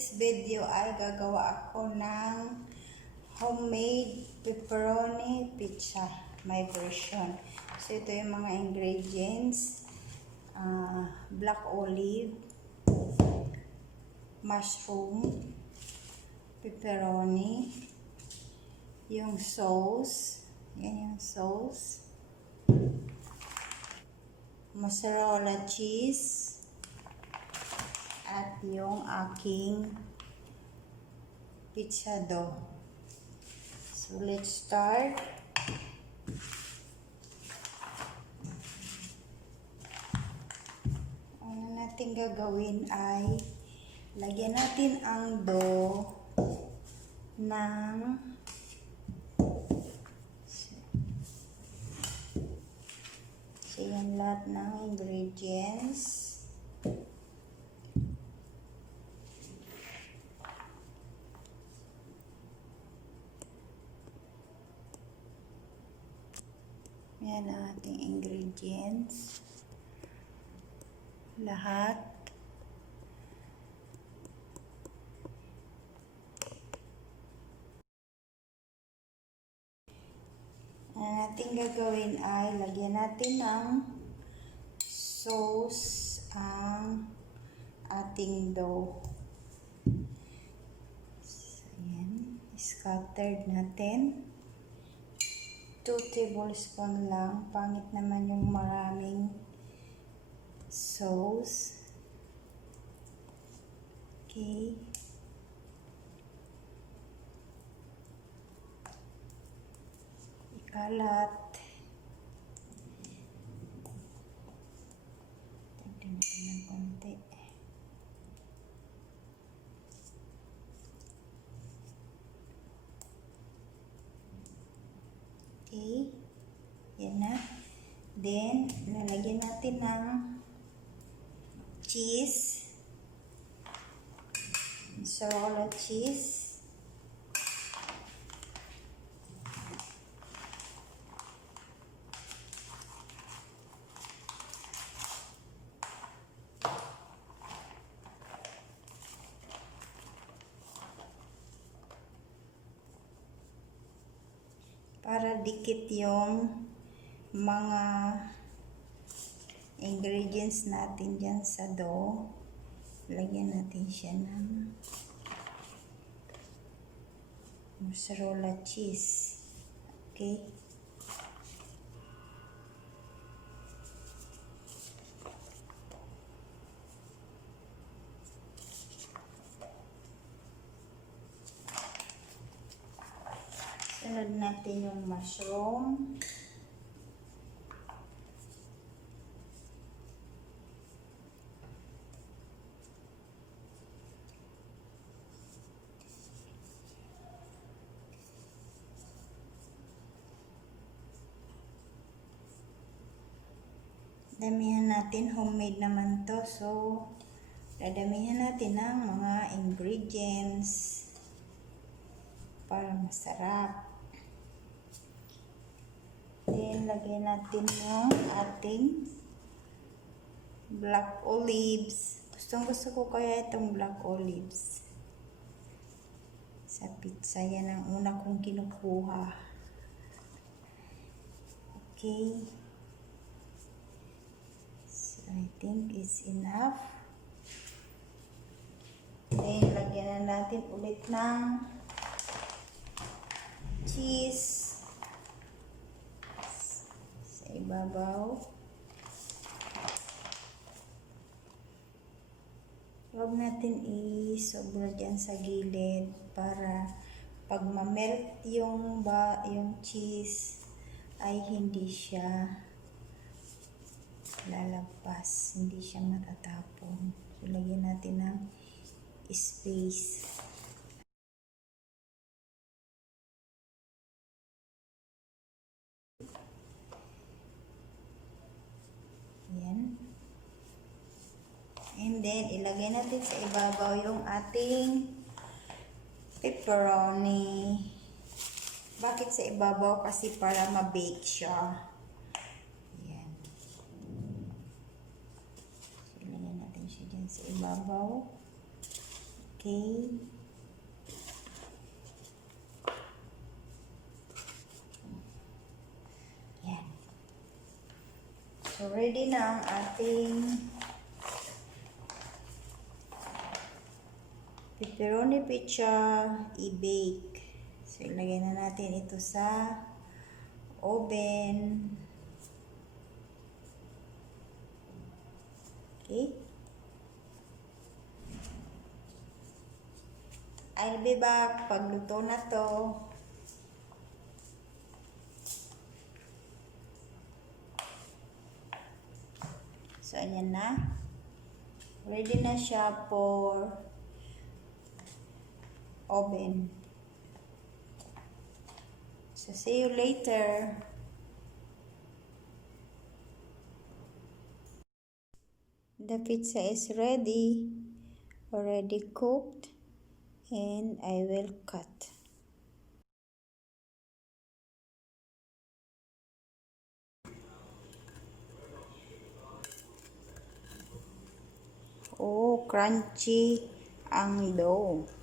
this video ay gagawa ako ng homemade pepperoni pizza, my version. So ito yung mga ingredients: black olive, mushroom, pepperoni, yung sauce, yan yung sauce, mozzarella cheese, at yung aking pizza dough. So let's start. Ang natin gagawin ay lagyan natin ang dough ng yan lahat ng ingredients. Yan ang ating ingredients. Lahat. Ang ating gagawin ay lagyan natin ng sauce ang ating dough. So, yan. Scattered natin. 2 tablespoon lang. Pangit naman yung maraming sauce. Okay. Ikalat. Tagdan natin ng konti. Okay. Yan na. Then, lalagyan natin ng cheese. Mozzarella cheese. Para dikit yung mga ingredients natin dyan sa dough, lagyan natin siya ng mozzarella cheese. Okay. Sunod natin yung mushroom. Damihan natin, homemade naman to, so dadamihan natin ng mga ingredients para masarap. Then lagyan natin yung ating black olives. Gusto ko kaya itong black olives sa pizza. Yan ang una kong kinukuha. Okay. I think it's enough. Then, lagyan na natin ulit ng cheese sa ibabaw. Huwag natin i-sobra dyan sa gilid para pag ma-melt yung cheese ay hindi siya lalabas, hindi siya matatapon. So, lagyan natin ng space. Yan. And then, ilagay natin sa ibabaw yung ating pepperoni. Bakit sa ibabaw? Kasi para ma-bake siya. Sa ibabaw. Okay. Yan. So, ready na ang ating pepperoni pizza i-bake. So, ilagay na natin ito sa oven. Okay. I'll be back pag luto na to. So, ayan na. Ready na siya for oven. So, see you later. The pizza is ready, already cooked, and I will cut. Oh, crunchy ang dough.